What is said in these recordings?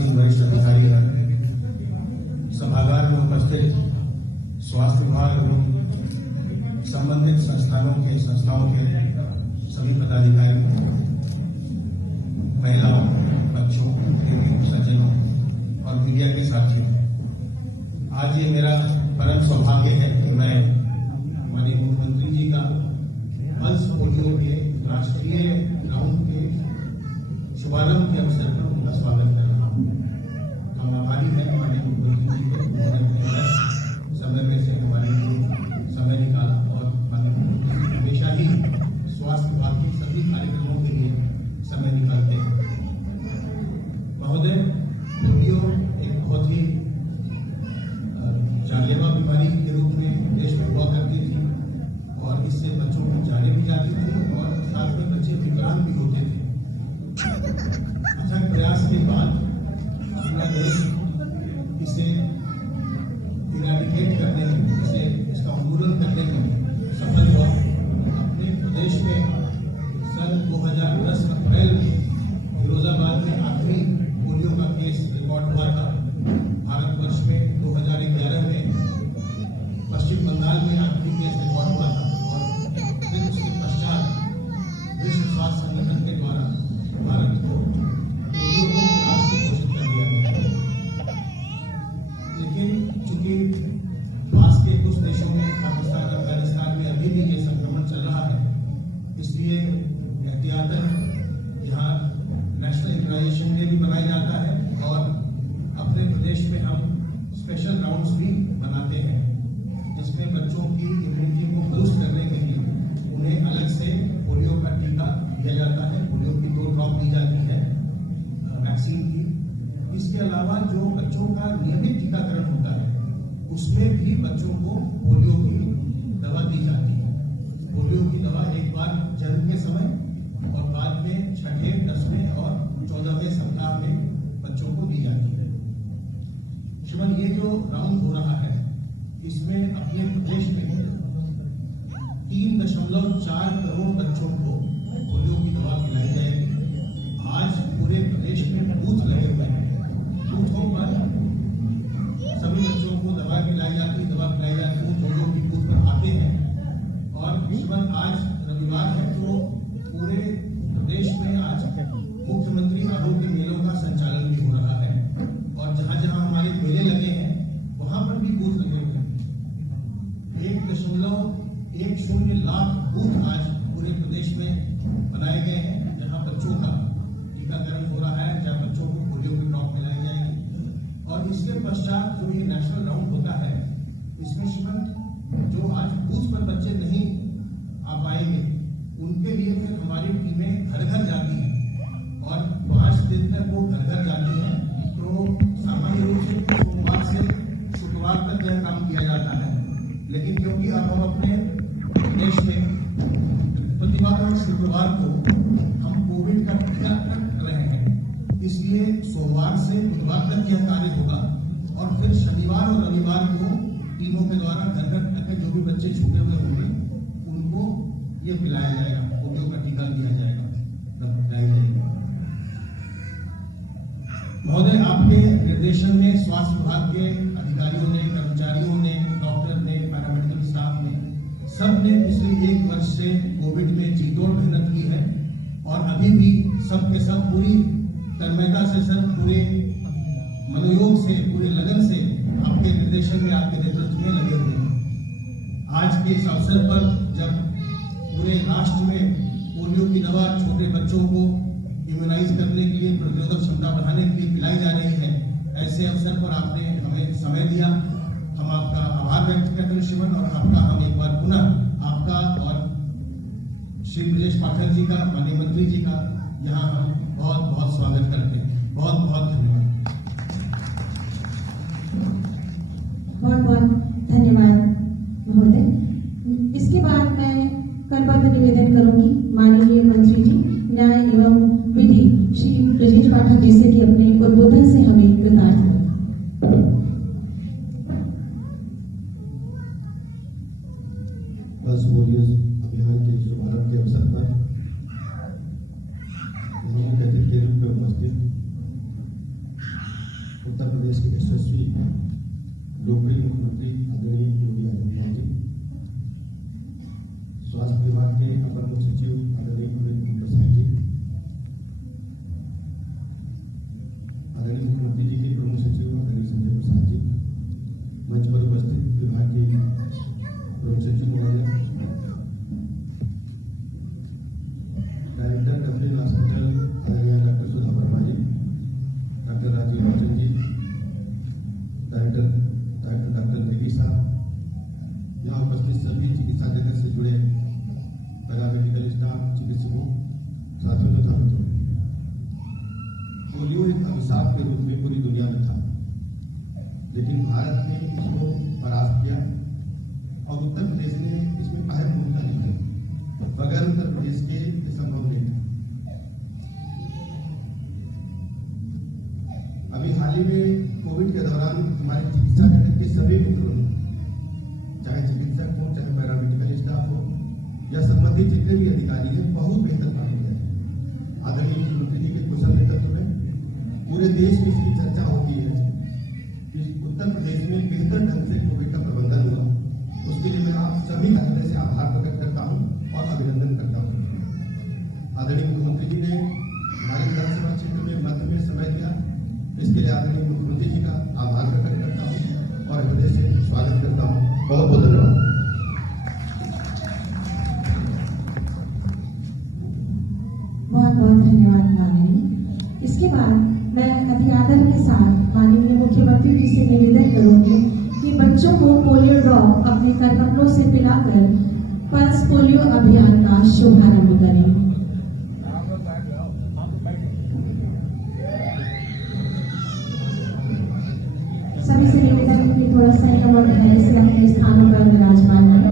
पीठासीन वरिष्ठ अधिकारी हैं, सभागार में उपस्थित स्वास्थ्य विभाग एवं संबंधित संस्थाओं के सभी पदाधिकारी, महिलाओं, बच्चों, एवं सज्जनों और मीडिया के साथियों, आज ये मेरा परम सौभाग्य है कि मैं हमारे मुख्यमंत्री जी का पल्स पोलियो के राष्ट्रीय राउंड के शुभारंभ के अवसर पर उनका स्वागत कर रहा हूँ। हम आभारी हैं हमारे मुख्यमंत्री जी के, उन्होंने समय में से हमारे लिए समय निकाला और हमेशा ही स्वास्थ्य विभाग के सभी कार्यक्रमों के लिए समय निकालते हैं। महोदय, पोलियो एक बहुत ही जानलेवा बीमारी के रूप में देश में हुआ करती थी और इससे बच्चों को जाने भी जाती थी और साथ में बच्चे विकलांग भी होते थे। अथक प्रयास के बाद अपना देश इसे इराडिकेट करने में, इसका उन्मूलन करने में सफल हुआ। अपने प्रदेश में सन 2010 अप्रैल में फिरोजाबाद में आखिरी पोलियो का केस रिकॉर्ड हुआ था। भारतवर्ष में 2011 में पश्चिम बंगाल में आखिरी केस रिकॉर्ड हुआ था और फिर उसके पश्चात विश्व स्वास्थ्य संगठन के द्वारा भारत को पोलियो मुक्त राष्ट्र घोषित कर दिया गया। लेकिन चूंकि पास के कुछ देशों में, पाकिस्तान, अफगानिस्तान में अभी भी ये संक्रमण चल रहा है, इसलिए एहतियातन यहाँ नेशनल इम्यूनाइजेशन डे भी मनाया जाता है और अपने प्रदेश में हम स्पेशल राउंड्स भी बनाते हैं, जिसमें बच्चों की इम्यूनिटी को बूस्ट करने के लिए उन्हें अलग से पोलियो का टीका दिया जाता है। पोलियो की 2 ड्रॉप दी जाती है वैक्सीन की। इसके अलावा जो बच्चों का नियमित टीकाकरण होता है उसमें भी बच्चों को पोलियो की दवा दी जाती है। पोलियो की दवा एक बार जन्म के समय और बाद में 6ठे, 10वें और 14वें सप्ताह में बच्चों को दी जाती है। श्रीमान, ये जो राउंड हो रहा है इसमें अपने प्रदेश में 3.4 करोड़ बच्चों को पोलियो की दवा पिलाई जाएगी। आज पूरे प्रदेश में बूथ लगे हुए हैं। बूथों पर सभी बच्चों को दवा पिलाई जाती है। पोलियो की बूथ पर आते हैं और श्रीमान, आज रविवार है तो पूरे प्रदेश में आज मुख्यमंत्री आरोग्य मेलों का संचालन भी हो रहा है और जहां जहां हमारे मेले लगे हैं वहां पर भी बूथ लगे हुए हैं। 1.10 लाख बूथ आज पूरे प्रदेश में बनाए गए हैं, जहां बच्चों का टीकाकरण हो रहा है, जहां बच्चों को पोलियो की ड्रॉप पिलाई जाएगी। और इसके पश्चात जो ये नेशनल राउंड होता है, इसमें श्रीमान जो आज बूथ पर बच्चे नहीं आ पाएंगे उनके लिए फिर हमारी टीमें घर घर जाती हैं और 5 दिन तक वो घर घर जाती हैं। तो सामान्य रूप से सोमवार से शुक्रवार तक यह काम किया जाता है, लेकिन क्योंकि अब हम अपने प्रदेश में प्रतिवार और शुक्रवार को हम कोविड का टीकाकरण कर रहे हैं, इसलिए सोमवार से बुधवार तक यह कार्य होगा और फिर शनिवार और रविवार को टीमों के द्वारा घर घर तक जो भी बच्चे छूटे हुए होंगे उनको ये पिलाया जाएगा, पोलियो का टीका दिया जाएगा, पिलाई जाएगी। महोदय, आपके निर्देशन में स्वास्थ्य विभाग के अधिकारियों ने, कर्मचारियों ने, डॉक्टर ने, पैरामेडिकल स्टाफ ने, सब ने पिछले 1 वर्ष से कोविड में जीतोड़ मेहनत की है और अभी भी सब के सब पूरी तन्मयता से, सर पूरे मनोयोग से, पूरे लगन से आपके निर्देशन में, आपके नेतृत्व में लगे हुए हैं। आज के इस अवसर पर जब पूरे राष्ट्र में पोलियो की दवा छोटे बच्चों को इम्यूनाइज करने के लिए, प्रतिरोधक क्षमता बढ़ाने के लिए पिलाई जा रही है, ऐसे अवसर पर आपने हमें समय दिया, हम आपका आभार व्यक्त करते हैं श्रीमान। और आपका हम एक बार पुनः आपका और श्री ब्रजेश पाठक जी का, माननीय मंत्री जी का यहाँ हम बहुत बहुत स्वागत करते हैं। बहुत बहुत धन्यवाद। बहुत बहुत धन्यवाद महोदय। इसके बाद मैं करपत्र निवेदन करूंगी माननीय मंत्री जी न्याय एवं विधि श्री ब्रजेश पाठक जी से कि अपने उद्बोधन से हमें कृतार्थ करें। पल्स पोलियो अभियान के शुभारंभ के अवसर पर मुख्य अतिथि के रूप में उपस्थित प्रदेश के यशस्वी लोकप्रिय मुख्यमंत्री आदरणीय योगी आदित्यनाथ जी, स्वास्थ्य विभाग के अपर मुख्य सचिव आदरणीय अमित प्रसाद जी, आदरणीय मुख्यमंत्री जी के प्रमुख सचिव आदरणीय संजय प्रसाद जी, मंच पर उपस्थित विभाग के प्रमुख सचिव महोदय, डायरेक्टर डब्ल्यू हॉस्पिटल आदरणीय डॉक्टर सुधा वर्मा जी, डॉक्टर राजीव रोशन जी, डायरेक्टर डॉक्टर नेगी साहब, यहाँ उपस्थित सभी चिकित्सा जगत से जुड़े पैरामेडिकल स्टाफ, चिकित्सकों, साथियों तथा मित्रों, पोलियो एक अभिशाप के रूप में पूरी दुनिया में था, लेकिन भारत ने इसको परास्त किया और उत्तर प्रदेश ने इसमें अहम भूमिका निभाई। बगैर उत्तर प्रदेश के ये संभव नहीं था। अभी हाल ही में कोविड के दौरान हमारे चिकित्सा जगत के सभी मित्रों ने, चाहे चिकित्सक हो, चाहे पैरामेडिकल स्टाफ हो या संबंधित जितने भी अधिकारी हैं, बहुत बेहतर काम किया है। आदरणीय मुख्यमंत्री जी के कुशल नेतृत्व में पूरे देश में इसकी चर्चा होती है कि उत्तर प्रदेश में बेहतर ढंग से कोविड का प्रबंधन हुआ। उसके लिए मैं आप सभी का हृदय से आभार प्रकट करता हूँ और अभिनंदन करता हूँ। आदरणीय मुख्यमंत्री जी ने हमारे विधानसभा क्षेत्र में मध्य में समय दिया, इसके लिए आदरणीय मुख्यमंत्री जी का आभार प्रकट करता हूँ और हृदय से स्वागत करता हूँ। बहुत बहुत धन्यवाद। बहुत बहुत धन्यवाद माननीय। इसके बाद मैं अति आदर के साथ माननीय मुख्यमंत्री जी से निवेदन करूंगी कि बच्चों को पोलियो ड्रॉप अपने करकमलों से पिलाकर पल्स पोलियो अभियान का शुभारंभ करें। सभी से निवेदन की थोड़ा संयम और धैर्य से अपने स्थानों पर विराजमान रहे।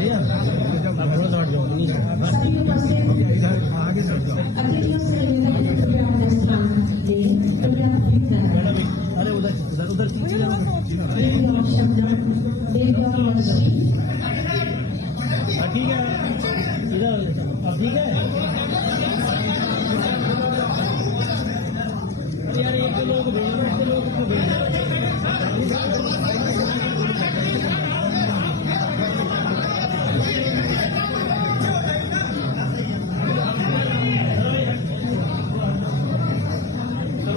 सभी उपस्थित अतिथियों से निवेदन है कि कृपया अपना स्थान लें। कृपया अरे उधर देवी और शब्द देवी और लक्ष्मी ठीक है इधर अब ठीक है यार एक लोग भेजना ऐसे लोग को भेजना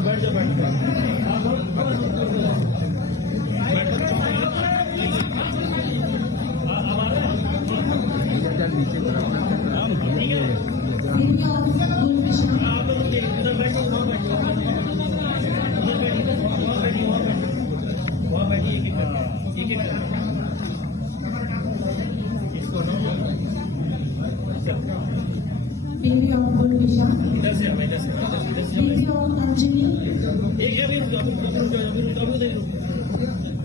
बैठ जाओ देवी और गुरुविष्णु देवी और गुरुविषा देवी और अंजलि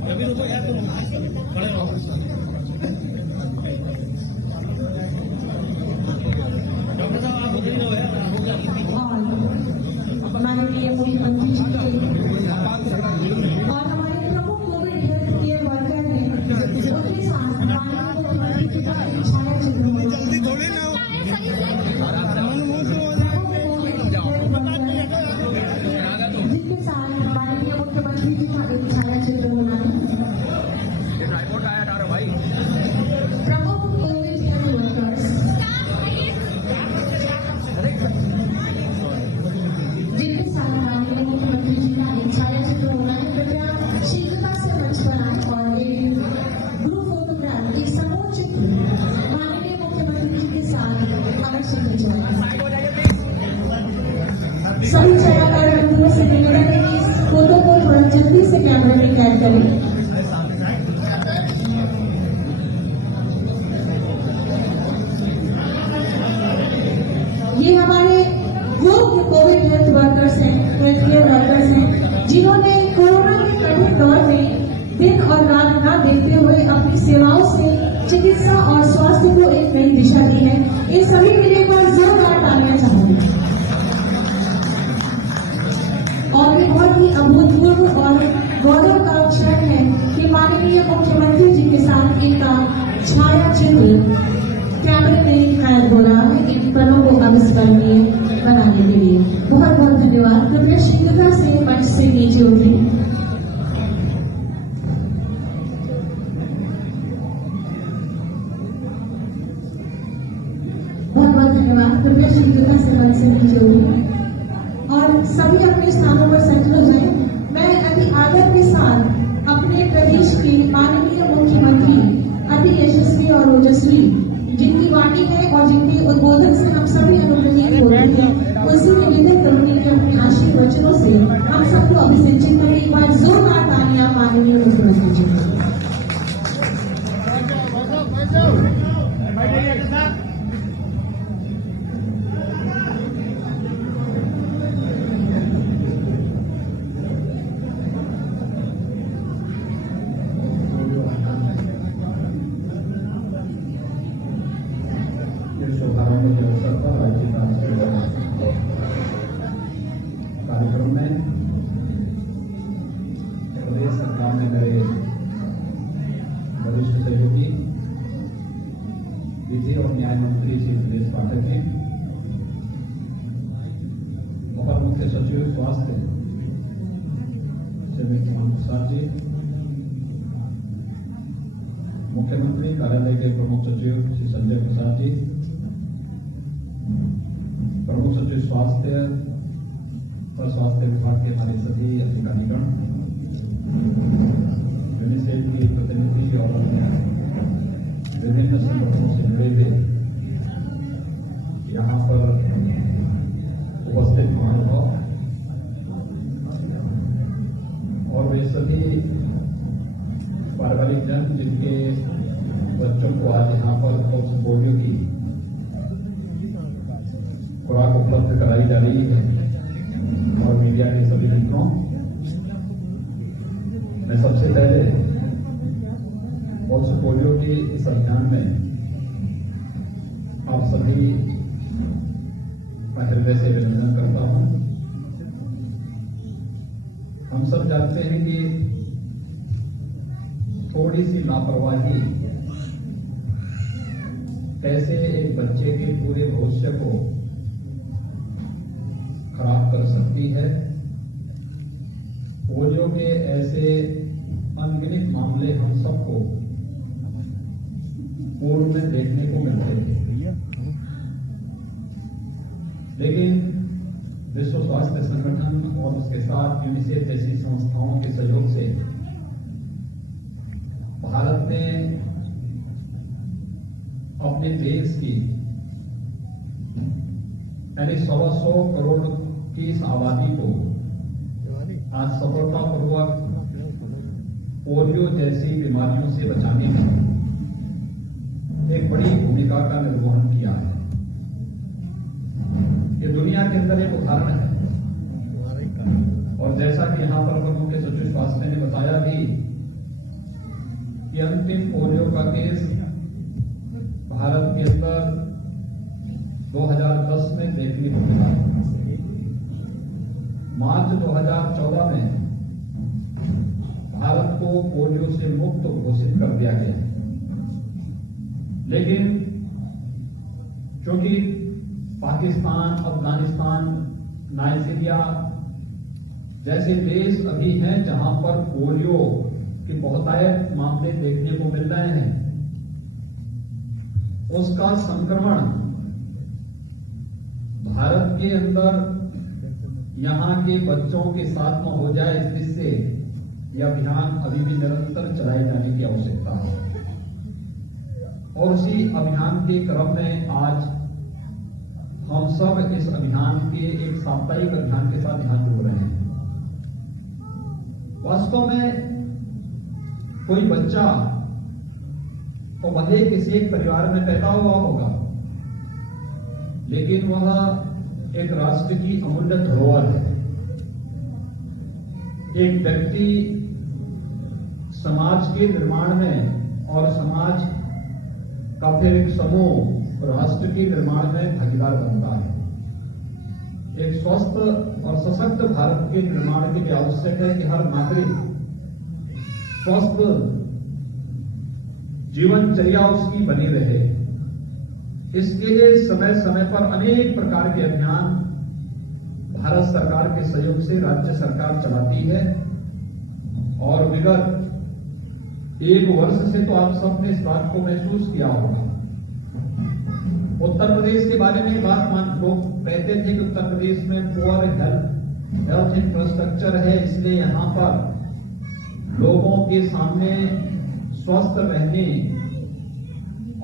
अभी रुको यार तुम खड़े रहो डॉक्टर साहब आप उधर ही रहो यार और माननीय मुख्यमंत्री जी के और हमारे प्रमुख कोविड हेल्थ केयर वर्कर हैं उनके साथ माननीय मुख्यमंत्री जी का एक छायाचित्र जल्दी थोड़ी ना जिनके साथ माननीय मुख्यमंत्री जी का एक छायाचित्र होना है। प्रमुख कोविड हेल्थ वर्कर्स जिनके साथ माननीय मुख्यमंत्री जी का एक छायाचित्र होना है। कृपया शीघ्रता से मंच पर आए और एक ग्रुप फोटोग्राफ एक समूह चित्र माननीय मुख्यमंत्री जी के साथ अवश्य खिंचवाएं। सभी जगह बंधुओं से निवेदन है कि इस फोटो को थोड़ा जल्दी से कैमरा में कैद करें। ये हमारे वो कोविड हेल्थ वर्कर्स हैं, हेल्थ केयर वर्कर्स हैं, जिन्होंने कोरोना के कठिन दौर में दिन और रात न देखते हुए अपनी सेवाओं से चिकित्सा और स्वास्थ्य को एक नई दिशा दी है। इन सभी के लिए मैं जोरदार तालियां चाहूंगी। और ये बहुत ही अभूतपूर्व और गौरव का क्षण है कि माननीय मुख्यमंत्री जी के साथ इनका छायाचित्र कैमरे में कैद हो रहा है इन पलों को अविस्मरणीय बनाने के लिए। बहुत बहुत धन्यवाद। कृपया शीघ्रता से मंच से नीचे उतरें। बहुत बहुत धन्यवाद। कृपया शीघ्रता से मंच से नीचे उतरें और सभी अपने स्थानों पर सेटल हो जाएं। मैं अति आदर के साथ अपने प्रदेश के माननीय मुख्यमंत्री अति यशस्वी और ओजस्वी जिनकी वाणी है और जिनके उद्बोधन से हम सभी अनुग्रहित होते हैं, उनसे निवेदन करूंगी कि अपने आशीर्वचनों से हम सबको अभिषेचित करें। एक बार जोरदार तालियां माननीय मुख्यमंत्री जी। शुभारंभ के अवसर पर आयोजित कार्यक्रम में प्रदेश सरकार में मेरे वरिष्ठ सहयोगी विधि और न्याय मंत्री श्री ब्रजेश पाठक जी, अपर मुख्य सचिव स्वास्थ्य श्री विक्रम प्रसाद जी, मुख्यमंत्री कार्यालय के प्रमुख सचिव श्री संजय प्रसाद जी, प्रमुख सचिव स्वास्थ्य और स्वास्थ्य विभाग के हमारे सभी अधिकारीगण, यूनिसेफ की प्रतिनिधि और विभिन्न संगठनों से जुड़े हुए यहाँ पर उपस्थित महानुभाव और वे सभी पारिवारिक जन जिनके बच्चों को आज यहाँ पर पोलियो की खुराक उपलब्ध कराई जा रही है और मीडिया के सभी मित्रों, मैं सबसे पहले पोलियो के इस अभियान में सभी का हृदय से अभिनंदन करता हूं। हम सब जानते हैं कि थोड़ी सी लापरवाही कैसे एक बच्चे के पूरे भविष्य को खराब कर सकती है। पोलियो के ऐसे अनगिनत मामले हम सबको पूर्व में देखने को मिलते थे, लेकिन विश्व स्वास्थ्य संगठन और उसके साथ यूनिसेफ जैसी संस्थाओं के सहयोग से भारत ने अपने देश की यानी 125 करोड़ की इस आबादी को आज सफलतापूर्वक पोलियो जैसी बीमारियों से बचाने में एक बड़ी भूमिका का निर्वहन किया है। ये दुनिया के अंदर एक उदाहरण है, और जैसा कि यहां पर मुख्य सचिव स्वास्थ्य ने बताया भी कि अंतिम पोलियो का केस भारत के अंदर 2010 में देखने को मिला। मार्च 2014 में भारत को पोलियो से मुक्त घोषित कर दिया गया, लेकिन क्योंकि पाकिस्तान, अफगानिस्तान, नाइजीरिया जैसे देश अभी हैं जहां पर पोलियो के बहुतायत मामले देखने को मिल रहे हैं, उसका संक्रमण भारत के अंदर यहां के बच्चों के साथ न हो जाए, इस दृष्टि से यह अभियान अभी भी निरंतर चलाए जाने की आवश्यकता है। और उसी अभियान के क्रम में आज हम सब इस अभियान के एक साप्ताहिक अभियान के साथ यहां जुड़ रहे हैं। वास्तव में कोई बच्चा तो भले किसी एक परिवार में पैदा हुआ होगा, लेकिन वह एक राष्ट्र की अमूल्य धरोहर है। एक व्यक्ति समाज के निर्माण में और समाज का फिर एक समूह राष्ट्र के निर्माण में भागीदार बनता है। एक स्वस्थ और सशक्त भारत के निर्माण के लिए आवश्यक है कि हर नागरिक स्वस्थ जीवनचर्या उसकी बनी रहे। इसके लिए समय समय पर अनेक प्रकार के अभियान भारत सरकार के सहयोग से राज्य सरकार चलाती है, और विगत एक वर्ष से तो आप सबने इस बात को महसूस किया होगा। उत्तर प्रदेश के बारे में एक बात लोग कहते थे कि उत्तर प्रदेश में पुअर हेल्थ इंफ्रास्ट्रक्चर है, इसलिए यहां पर लोगों के सामने स्वस्थ रहने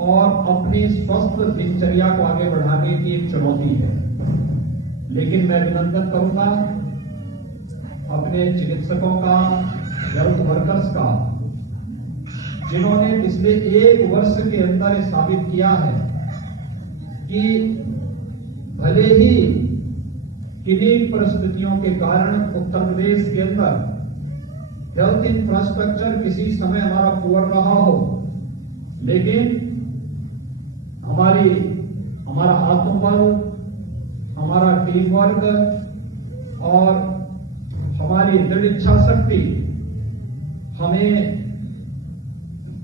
और अपनी स्वस्थ दिनचर्या को आगे बढ़ाने की एक चुनौती है। लेकिन मैं अभिनंदन करूंगा अपने चिकित्सकों का, हेल्थ वर्कर्स का, जिन्होंने पिछले एक वर्ष के अंदर साबित किया है कि भले ही किन्हीं परिस्थितियों के कारण उत्तर प्रदेश के अंदर हेल्थ इंफ्रास्ट्रक्चर किसी समय हमारा पुअर रहा हो, लेकिन हमारा आत्मबल, हमारा टीम वर्क और हमारी दृढ़ इच्छा शक्ति हमें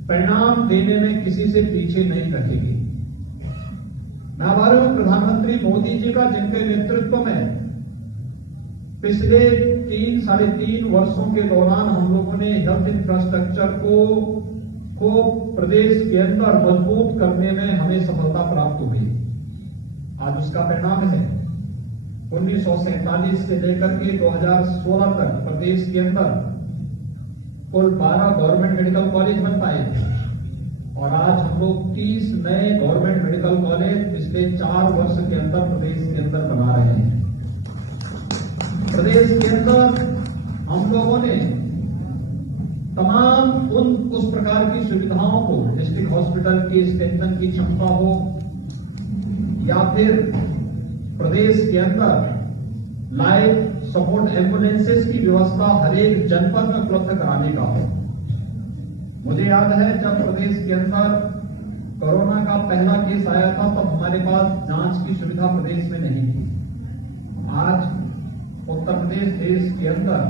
परिणाम देने में किसी से पीछे नहीं रखेगी। मैं आभारी हूं प्रधानमंत्री मोदी जी का, जिनके नेतृत्व में पिछले 3-3.5 वर्षों के दौरान हम लोगों ने हेल्थ इंफ्रास्ट्रक्चर को प्रदेश के अंदर मजबूत करने में हमें सफलता प्राप्त हुई। आज उसका परिणाम है 1947 से लेकर के 2016 तक प्रदेश के अंदर कुल 12 गवर्नमेंट मेडिकल कॉलेज बन पाए, और आज हम लोग 30 नए गवर्नमेंट मेडिकल कॉलेज पिछले 4 वर्ष के अंदर प्रदेश के अंदर बना रहे हैं। प्रदेश के अंदर हम लोगों ने तमाम उस प्रकार की सुविधाओं को, डिस्ट्रिक्ट हॉस्पिटल की स्ट्रेंथन की क्षमता हो या फिर प्रदेश के अंदर लाइफ सपोर्ट एम्बुलेंसेस की व्यवस्था हर एक जनपद में उपलब्ध कराने का हो। मुझे याद है जब प्रदेश के अंदर कोरोना का पहला केस आया था तब हमारे पास जांच की सुविधा प्रदेश में नहीं थी। आज उत्तर प्रदेश देश के अंदर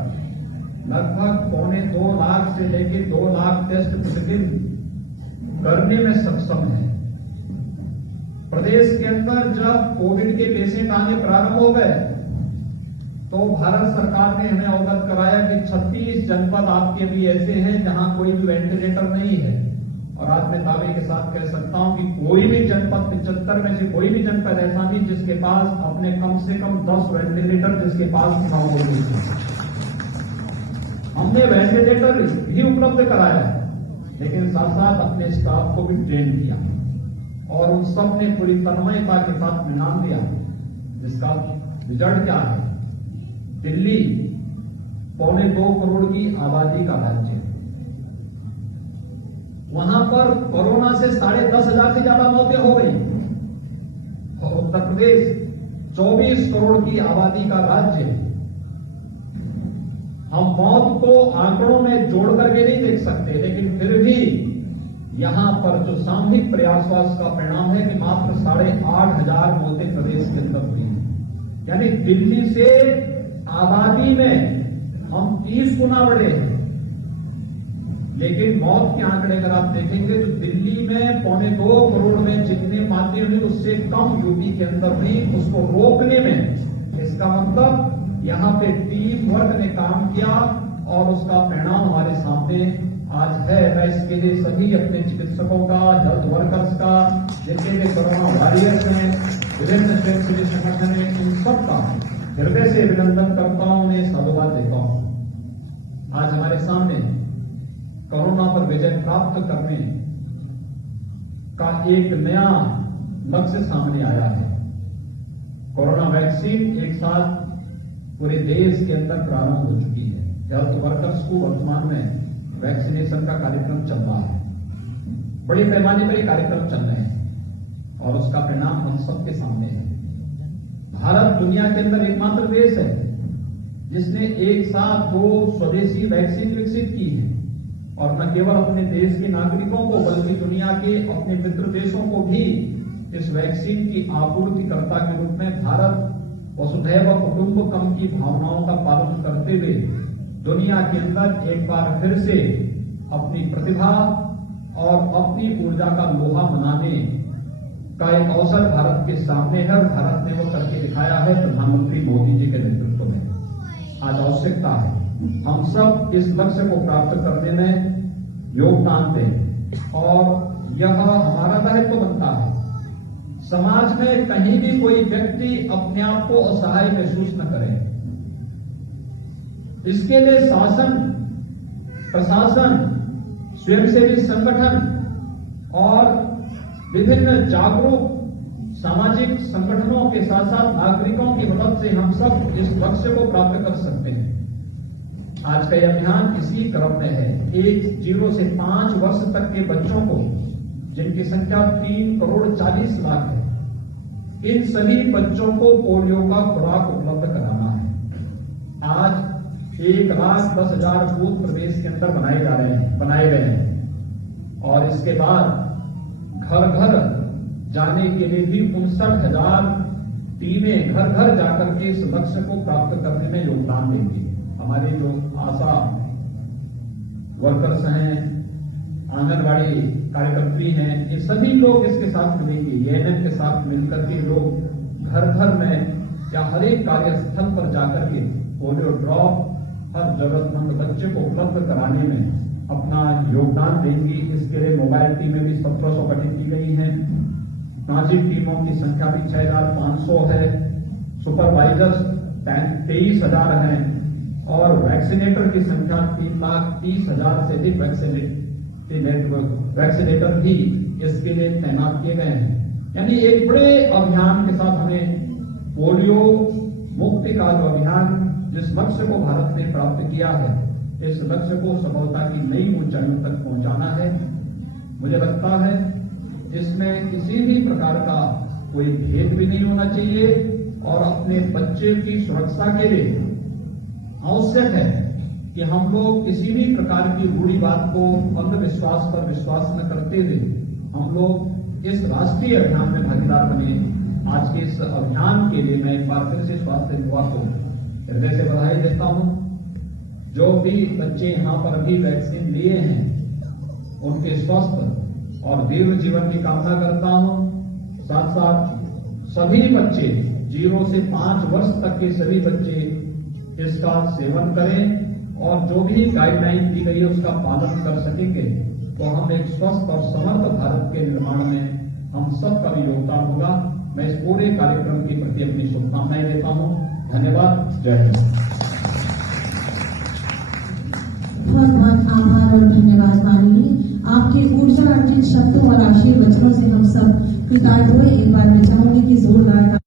लगभग 2.25 लाख से लेकर 2 लाख टेस्ट प्रतिदिन करने में सक्षम है। प्रदेश के अंदर जब कोविड के पेशेंट आने प्रारंभ हो गए तो भारत सरकार ने हमें अवगत कराया कि 36 जनपद आपके भी ऐसे हैं जहां कोई भी वेंटिलेटर नहीं है। और आज मैं दावे के साथ कह सकता हूं कि कोई भी जनपद 75 में से कोई भी जनपद ऐसा नहीं जिसके पास अपने कम से कम 10 वेंटिलेटर जिसके पास न हो। हमने वेंटिलेटर भी उपलब्ध कराया है, लेकिन साथ साथ अपने स्टाफ को भी ट्रेन किया और उन सब ने पूरी तन्मयता के साथ परिणाम दिया, जिसका रिजल्ट क्या है। दिल्ली 2.25 करोड़ की आबादी का राज्य, वहां पर कोरोना से 10,500 से ज्यादा मौतें हो गई। और उत्तर प्रदेश 24 करोड़ की आबादी का राज्य, हम मौत को आंकड़ों में जोड़ करके नहीं देख सकते, लेकिन फिर भी यहां पर जो सामूहिक प्रयास हुआ उसका परिणाम है कि मात्र 8,500 मौतें प्रदेश के अंदर हुई हैं। यानी दिल्ली से आबादी में हम 30 गुना बढ़े हैं, लेकिन मौत के आंकड़े अगर आप देखेंगे तो दिल्ली में 2.25 करोड़ में जितने माते हुए उससे कम यूपी के अंदर भी उसको रोकने में। इसका मतलब यहां पे टीम वर्क ने काम किया और उसका परिणाम हमारे सामने आज है। मैं इसके लिए सभी अपने चिकित्सकों का, हेल्थ वर्कर्स का, जितने भी कोरोना वॉरियर्स हैं, विभिन्न स्वयंसेवी संगठन है, इन सबका हृदय से अभिनंदन करता हूं, उन्हें साधुवाद देता हूं। आज हमारे सामने कोरोना पर विजय प्राप्त करने का एक नया लक्ष्य सामने आया है। कोरोना वैक्सीन एक साथ पूरे देश के अंदर प्रारंभ हो चुकी है। हेल्थ वर्कर्स को वर्तमान में वैक्सीनेशन का कार्यक्रम चल रहा है, बड़े पैमाने पर ये कार्यक्रम चल रहे हैं और उसका परिणाम हम सबके सामने है। भारत दुनिया के अंदर एकमात्र देश है जिसने एक साथ 2 स्वदेशी वैक्सीन विकसित की है और न केवल अपने देश के नागरिकों को बल्कि दुनिया के अपने मित्र देशों को भी इस वैक्सीन की आपूर्तिकर्ता के रूप में भारत वसुधैव कुटुंबकम की भावनाओं का पालन करते हुए दुनिया के अंदर एक बार फिर से अपनी प्रतिभा और अपनी ऊर्जा का लोहा मनाने का एक अवसर भारत के सामने है और भारत ने वो करके दिखाया है प्रधानमंत्री मोदी जी के नेतृत्व में। आज आवश्यकता है हम सब इस लक्ष्य को प्राप्त करने में योगदान दें और यह हमारा दायित्व बनता है। समाज में कहीं भी कोई व्यक्ति अपने आप को असहाय महसूस न करे, इसके लिए शासन, प्रशासन, स्वयंसेवी संगठन और विभिन्न जागरूक सामाजिक संगठनों के साथ साथ नागरिकों की मदद से हम सब इस लक्ष्य को प्राप्त कर सकते हैं। आज का यह अभियान इसी क्रम में है। 0 से 5 वर्ष तक के बच्चों को, जिनकी संख्या 3 करोड़ 40 लाख है, इन सभी बच्चों को पोलियो का खुराक उपलब्ध कराना है। आज 1,10,000 बूथ प्रदेश के अंदर बनाए गए हैं और इसके बाद घर घर जाने के लिए भी 59,000 टीमें घर घर जाकर के इस लक्ष्य को प्राप्त करने में योगदान देंगी। हमारे जो आशा वर्कर्स हैं, आंगनबाड़ी कार्यकर्त्री हैं, ये सभी लोग इसके साथ मिलेंगे। एएनएम के साथ मिलकर के लोग घर घर में या हर एक कार्यस्थल पर जाकर के पोलियो ड्रॉप हर जरूरतमंद बच्चे को उपलब्ध कराने में अपना योगदान देंगी। इसके लिए मोबाइल टीमें भी 1700 गठित की गई हैं। नाजिक टीमों की संख्या भी 6,500 है। सुपरवाइजर्स 23,000 हैं और वैक्सीनेटर की संख्या 3,30,000 से अधिक वैक्सीनेटर भी इसके लिए तैनात किए गए हैं। यानी एक बड़े अभियान के साथ हमें पोलियो मुक्ति का जो अभियान, जिस लक्ष्य को भारत ने प्राप्त किया है, इस लक्ष्य को सफलता की नई ऊंचाइयों तक पहुंचाना है। मुझे लगता है इसमें किसी भी प्रकार का कोई भेद भी नहीं होना चाहिए और अपने बच्चे की सुरक्षा के लिए आवश्यक है कि हम लोग किसी भी प्रकार की रूढ़िवाद को, अंधविश्वास पर विश्वास न करते हुए हम लोग इस राष्ट्रीय अभियान में भागीदार बने। आज के इस अभियान के लिए मैं एक बार फिर से स्वास्थ्य विभाग को हृदय से बधाई देता हूं। जो भी बच्चे यहाँ पर अभी वैक्सीन लिए हैं उनके स्वस्थ और दीर्घ जीवन की कामना करता हूं। साथ साथ सभी बच्चे 0 से 5 वर्ष तक के सभी बच्चे इसका सेवन करें और जो भी गाइडलाइन दी गई है उसका पालन कर सकेंगे तो हम एक स्वस्थ और समर्थ भारत के निर्माण में हम सबका भी योगदान होगा। मैं इस पूरे कार्यक्रम के प्रति अपनी शुभकामनाएं देता हूं। धन्यवाद। जय हिंद। बहुत बहुत आभार और धन्यवाद माननीय। आपके ऊर्जा अर्जित शब्दों और आशीर्वचनों से हम सब कृतार्थ हुए। एक बार मैं चाहूंगी कि जोरदार